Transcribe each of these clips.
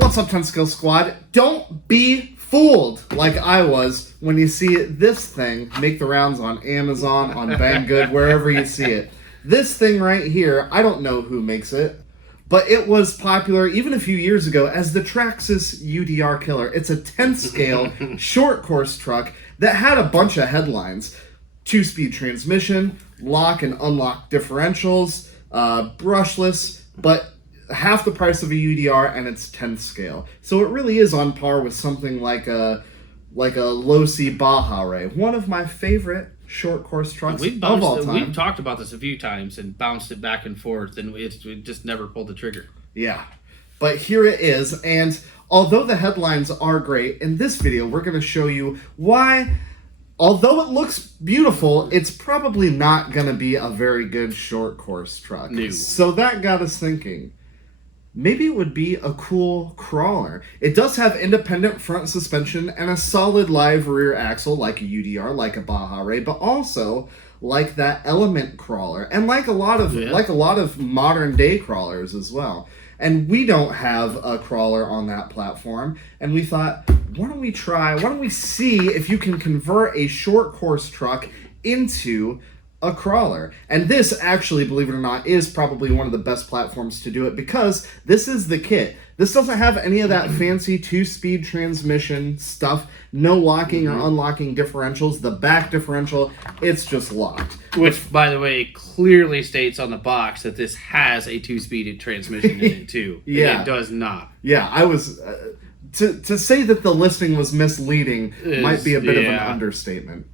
What's up, 10 Skill Squad? Don't be fooled like I was when you see this thing make the rounds on Amazon, on Banggood, wherever you see it. This thing right here, I don't know who makes it, but it was popular even a few years ago as the Traxxas UDR Killer. It's a 10th scale short course truck that had a bunch of headlines. 2-speed transmission, lock and unlock differentials, brushless, but half the price of a UDR, and it's 10th scale. So it really is on par with something like a low-C Baja Ray, one of my favorite short course trucks of all time. We've talked about this a few times and bounced it back and forth, and we just never pulled the trigger. Yeah, but here it is, and although the headlines are great, in this video we're going to show you why, although it looks beautiful, it's probably not going to be a very good short course truck. No. So that got us thinking, maybe it would be a cool crawler. It does have independent front suspension and a solid live rear axle like a UDR, like a Baja Ray, but also like that Element crawler, and like a lot of modern day crawlers as well. And we don't have a crawler on that platform, and we thought, why don't we see if you can convert a short course truck into a crawler. And this actually, believe it or not, is probably one of the best platforms to do it, because this is the kit. This doesn't have any of that fancy 2-speed transmission stuff, no locking or unlocking differentials. The back differential, it's just locked. Which, by the way, clearly states on the box that this has a 2-speed transmission in it too. Yeah. It does not. Yeah, I was... to say that the listing was misleading might be a bit of an understatement.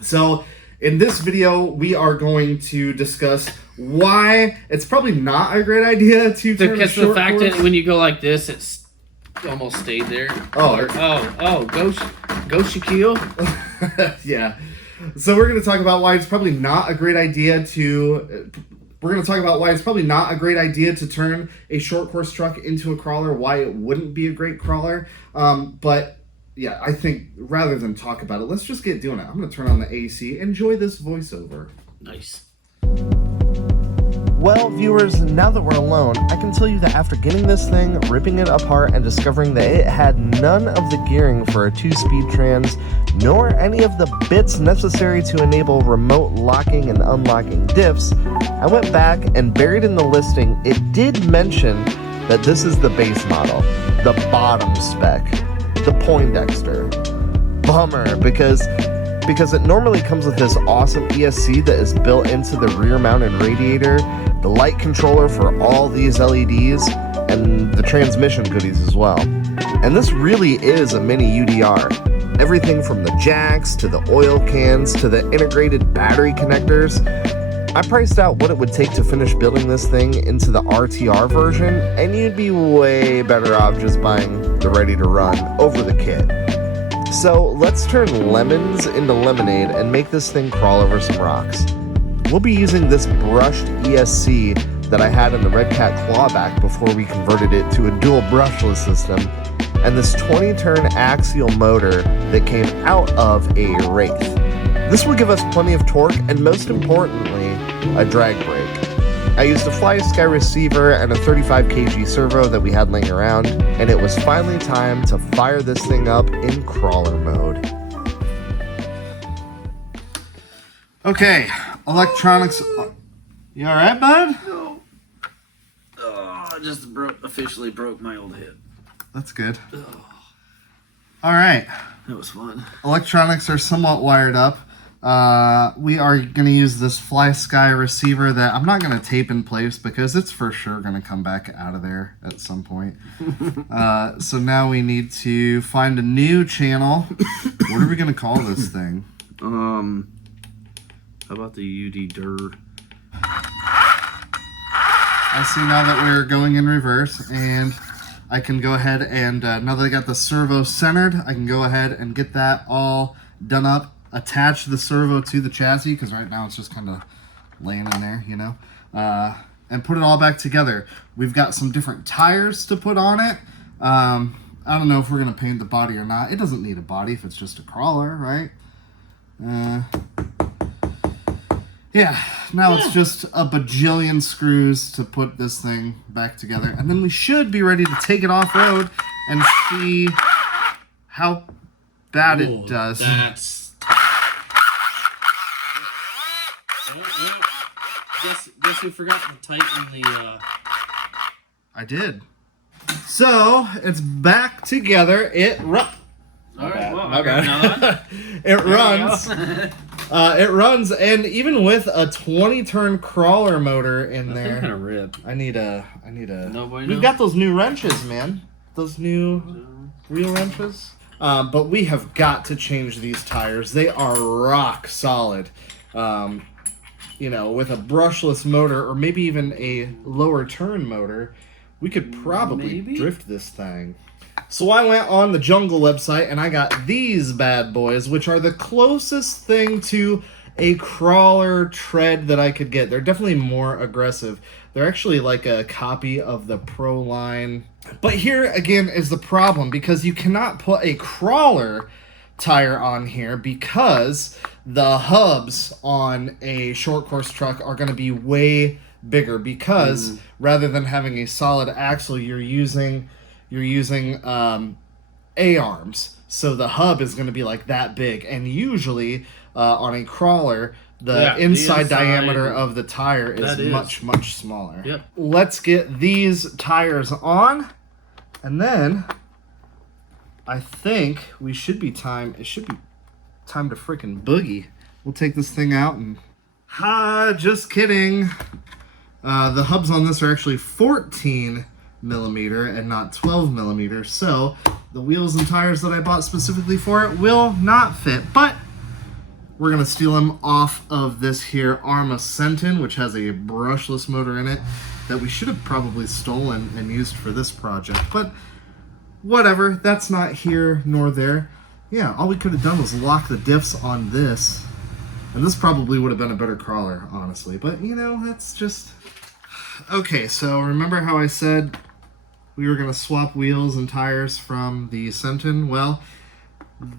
So in this video, we are going to discuss why it's probably not a great idea to turn Because the fact that when you go like this, it's almost stayed there. Go Shaquille. Yeah. So we're going to talk about why it's probably not a great idea to... We're going to talk about why it's probably not a great idea to turn a short course truck into a crawler, why it wouldn't be a great crawler. But yeah, I think rather than talk about it, let's just get doing it. I'm going to turn on the AC. Enjoy this voiceover. Nice. Well, viewers, now that we're alone, I can tell you that after getting this thing, ripping it apart, and discovering that it had none of the gearing for a 2-speed trans, nor any of the bits necessary to enable remote locking and unlocking diffs, I went back and buried in the listing, it did mention that this is the base model, the bottom spec, the Poindexter. Bummer, because it normally comes with this awesome ESC that is built into the rear-mounted radiator, the light controller for all these LEDs, and the transmission goodies as well. And this really is a mini UDR. Everything from the jacks, to the oil cans, to the integrated battery connectors. I priced out what it would take to finish building this thing into the RTR version, and you'd be way better off just buying the ready to run over the kit. So let's turn lemons into lemonade and make this thing crawl over some rocks. We'll be using this brushed ESC that I had in the Red Cat clawback before we converted it to a dual brushless system, and this 20-turn axial motor that came out of a Wraith. This will give us plenty of torque and, most importantly, a drag brake. I used a Fly Sky receiver and a 35 kg servo that we had laying around, and it was finally time to fire this thing up in crawler mode. Okay, electronics. You alright, bud? No. Oh, I just officially broke my old hip. That's good. Alright. That was fun. Electronics are somewhat wired up. We are going to use this Fly Sky receiver that I'm not going to tape in place because it's for sure going to come back out of there at some point. So now we need to find a new channel. What are we going to call this thing? How about the UD DIR? I see now that we're going in reverse, and I can go ahead and, now that I got the servo centered, I can go ahead and get that all done up, attach the servo to the chassis, because right now it's just kind of laying in there, you know, and put it all back together. We've got some different tires to put on it. I don't know if we're going to paint the body or not. It doesn't need a body if it's just a crawler, right? Yeah, now it's just a bajillion screws to put this thing back together. And then we should be ready to take it off-road and see how bad it does. That's guess you forgot to tighten the I did. So, it's back together. It runs. Alright, well, My I got another one. It runs. It runs, and even with a 20-turn crawler motor in That's there, kind of rip. I need a. No bueno. We've got those new wrenches, man. Those new real wrenches. But we have got to change these tires. They are rock solid. You know, with a brushless motor, or maybe even a lower turn motor, we could probably drift this thing. So I went on the Jungle website and I got these bad boys, which are the closest thing to a crawler tread that I could get. They're definitely more aggressive. They're actually like a copy of the Pro line. But here again is the problem, because you cannot put a crawler tire on here because the hubs on a short course truck are going to be way bigger, because rather than having a solid axle, you're using A-arms. So the hub is going to be like that big, and usually on a crawler, the inside diameter of the tire is much smaller. Yep. Let's get these tires on, and then I think it should be time to freaking boogie. We'll take this thing out and... just kidding. The hubs on this are actually 14 millimeter and not 12 millimeter, so the wheels and tires that I bought specifically for it will not fit, but we're going to steal them off of this here Arma Sentin, which has a brushless motor in it that we should have probably stolen and used for this project, but whatever, that's not here nor there. Yeah, all we could have done was lock the diffs on this, and this probably would have been a better crawler, honestly, but you know, that's just... Okay, so remember how I said we were going to swap wheels and tires from the Sentin? Well,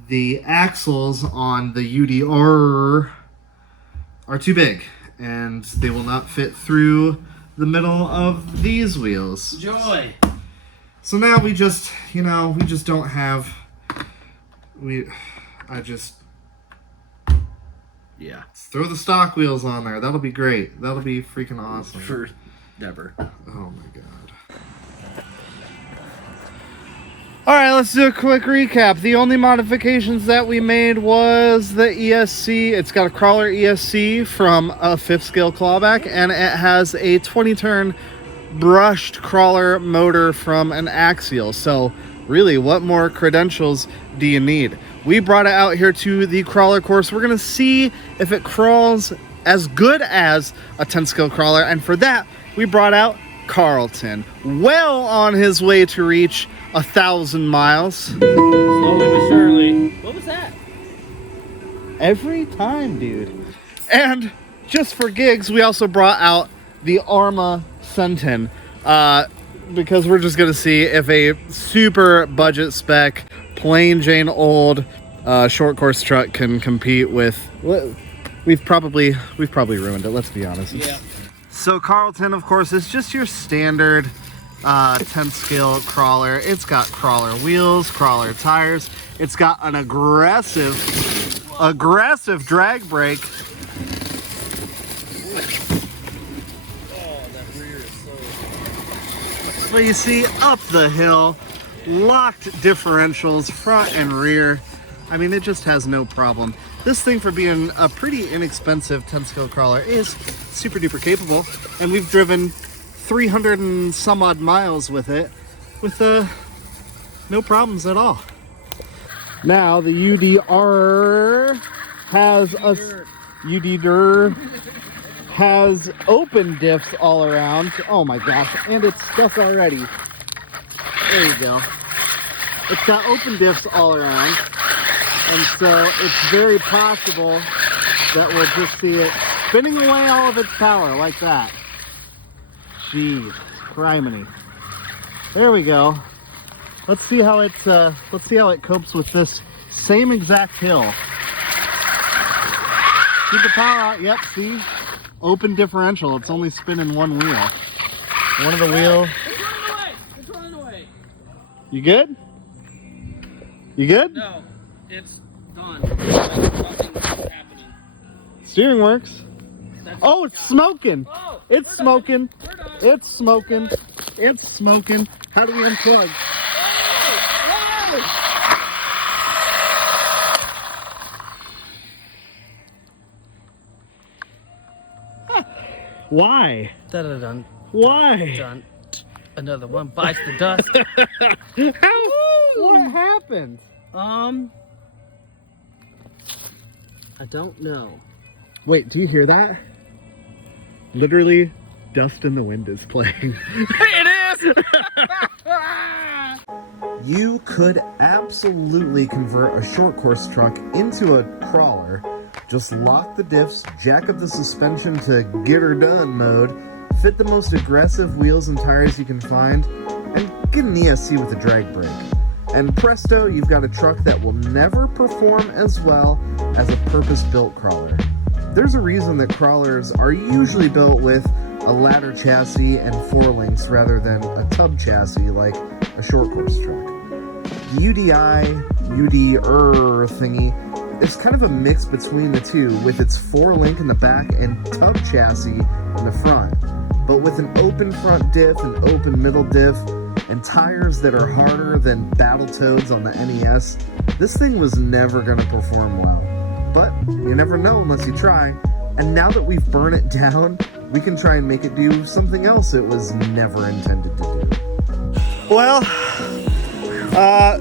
the axles on the UDI are too big, and they will not fit through the middle of these wheels. Joy! So now we just don't have... Yeah. Let's throw the stock wheels on there. That'll be great. That'll be freaking awesome. For never. Oh my god. Alright, let's do a quick recap. The only modifications that we made was the ESC. It's got a crawler ESC from a 5th scale clawback, and it has a 20-turn brushed crawler motor from an axial. So really, what more credentials do you need? We brought it out here to the crawler course. We're going to see if it crawls as good as a 10-scale crawler, and for that, we brought out Carlton, well on his way to reach 1,000 miles. Slowly but surely. What was that? Every time, dude. And just for gigs, we also brought out the Arma Sentin, because we're just going to see if a super budget spec, plain Jane old short course truck can compete with... We've probably ruined it, let's be honest. Yeah. So Carlton, of course, is just your standard 10 scale crawler. It's got crawler wheels, crawler tires. It's got an aggressive drag brake. Oh, that rear is so... So you see, up the hill, locked differentials, front and rear. I mean, it just has no problem. This thing, for being a pretty inexpensive 10 scale crawler, is super duper capable, and we've driven 300 and some odd miles with it with no problems at all. Now the UDR has has open diffs all around. Oh my gosh, and it's stuck already. There you go. It's got open diffs all around, and so it's very possible that we'll just see it spinning away all of its power like that. Jeez, criminy. There we go. Let's see how it copes with this same exact hill. Keep the power out. Yep, see? open differential. It's only spinning one wheel. One of the wheels. It's running away! It's running away! You good? You good? No, it's done. Nothing's happening. Steering works. Oh, it's smoking. Oh, It's smoking. We're done. It's smoking. It's smoking. How do we unplug? Why? Dun. Why? Done. Another one bites the dust. How? What happened? I don't know. Wait, do you hear that? Literally, Dust in the Wind is playing. It is! You could absolutely convert a short course truck into a crawler. Just lock the diffs, jack up the suspension to get her done mode, fit the most aggressive wheels and tires you can find, and get an ESC with a drag brake. And presto, you've got a truck that will never perform as well as a purpose-built crawler. There's a reason that crawlers are usually built with a ladder chassis and four-links rather than a tub chassis like a short course truck. The UDI RC thingy is kind of a mix between the two, with its four-link in the back and tub chassis in the front, but with an open front diff and open middle diff and tires that are harder than Battletoads on the NES. This thing was never going to perform well, but you never know unless you try. And now that we've burned it down, we can try and make it do something else it was never intended to do. Well,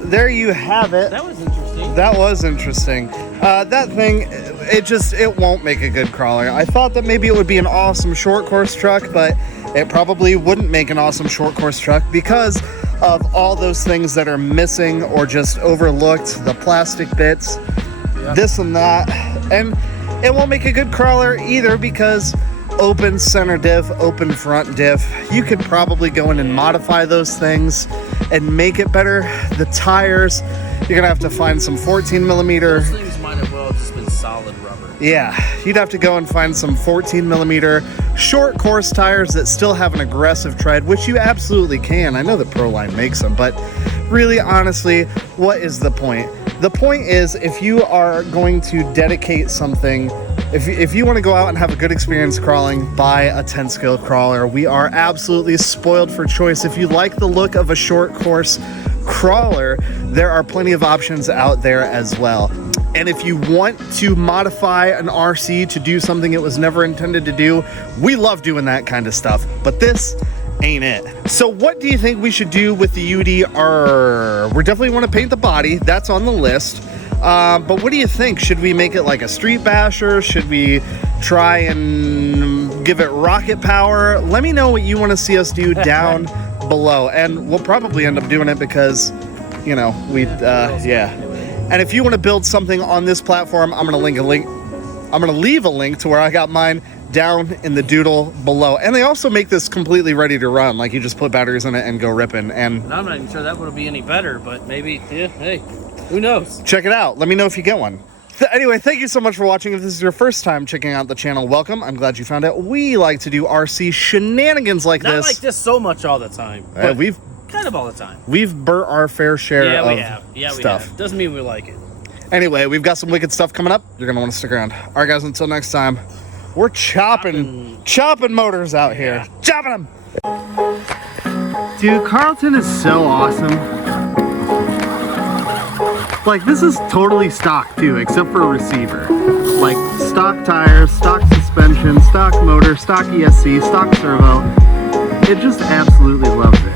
there you have it. That was interesting. That was interesting. That thing, it won't make a good crawler. I thought that maybe it would be an awesome short course truck, but it probably wouldn't make an awesome short course truck because of all those things that are missing or just overlooked, the plastic bits, this and that. And it won't make a good crawler either because open center diff, open front diff, you could probably go in and modify those things and make it better. The tires, you're gonna have to find some 14 millimeter. Those things might have well just been solid rubber. Yeah, you'd have to go and find some 14 millimeter short course tires that still have an aggressive tread, which you absolutely can. I know that Proline makes them, but really, honestly, what is the point? The point is, if you are going to dedicate something, if you want to go out and have a good experience crawling, buy a 10-scale crawler. We are absolutely spoiled for choice. If you like the look of a short course crawler, there are plenty of options out there as well. And if you want to modify an RC to do something it was never intended to do, we love doing that kind of stuff. But this ain't it. So what do you think we should do with the UDR? We definitely want to paint the body. That's on the list. But what do you think? Should we make it like a street basher? Should we try and give it rocket power? Let me know what you want to see us do down below. And we'll probably end up doing it because, you know, yeah. And if you want to build something on this platform, I'm going to leave a link to where I got mine down in the doodle below. And they also make this completely ready to run. Like, you just put batteries in it and go ripping. And I'm not even sure that would be any better, but maybe, yeah, hey, who knows? check it out. Let me know if you get one. Anyway, thank you so much for watching. If this is your first time checking out the channel, welcome. I'm glad you found it. We like to do RC shenanigans like Not this. like this so much all the time. But We've kind of all the time. burnt our fair share Yeah, we of have. Yeah, we stuff. have. Doesn't mean we like it. Anyway, we've got some wicked stuff coming up. You're going to want to stick around. All right, guys, until next time, we're chopping motors out here. Chopping them. Dude, Carlton is so awesome. Like, this is totally stock too, except for a receiver. Like, stock tires, stock suspension, stock motor, stock ESC, stock servo. It just absolutely loves it.